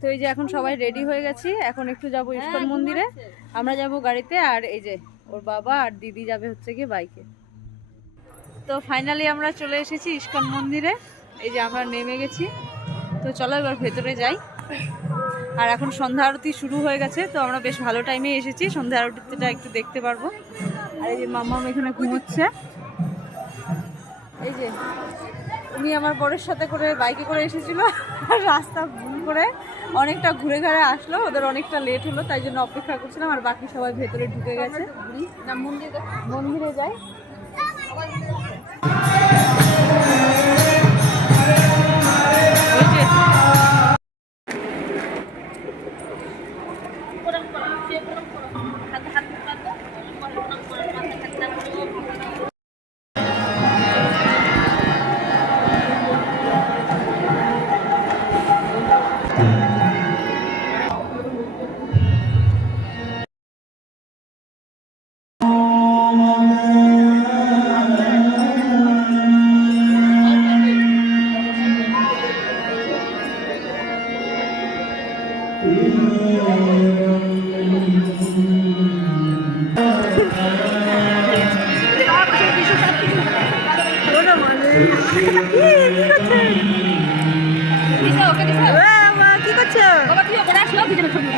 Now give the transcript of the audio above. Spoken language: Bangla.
তো এই যে এখন সবাই রেডি হয়ে গেছি, এখন একটু যাবো ইস্কন মন্দিরে। আমরা যাব গাড়িতে, আর এই যে ওর বাবা আর দিদি যাবে হচ্ছে কি বাইকে। তো ফাইনালি আমরা চলে এসেছি ইস্কন মন্দিরে। এই যে আমরা নেমে গেছি, তো চলো এবার ভেতরে যাই। আর এখন সন্ধ্যা আরতি শুরু হয়ে গেছে, তো আমরা বেশ ভালো টাইমে এসেছি, সন্ধ্যা আরতিটা একটু দেখতে পারবো। আর এই যে মাম্মাম এখানে ঘুমোচ্ছে। এই যে উনি আমার বরের সাথে করে বাইকে করে এসেছিল, রাস্তা ভুল করে অনেকটা ঘুরে ঘুরে আসলো, ওদের অনেকটা লেট হলো, তাই জন্য অপেক্ষা করছিলাম। আর বাকি সবাই ভেতরে ঢুকে গেছে, মন্দিরে যাই। কি করছো?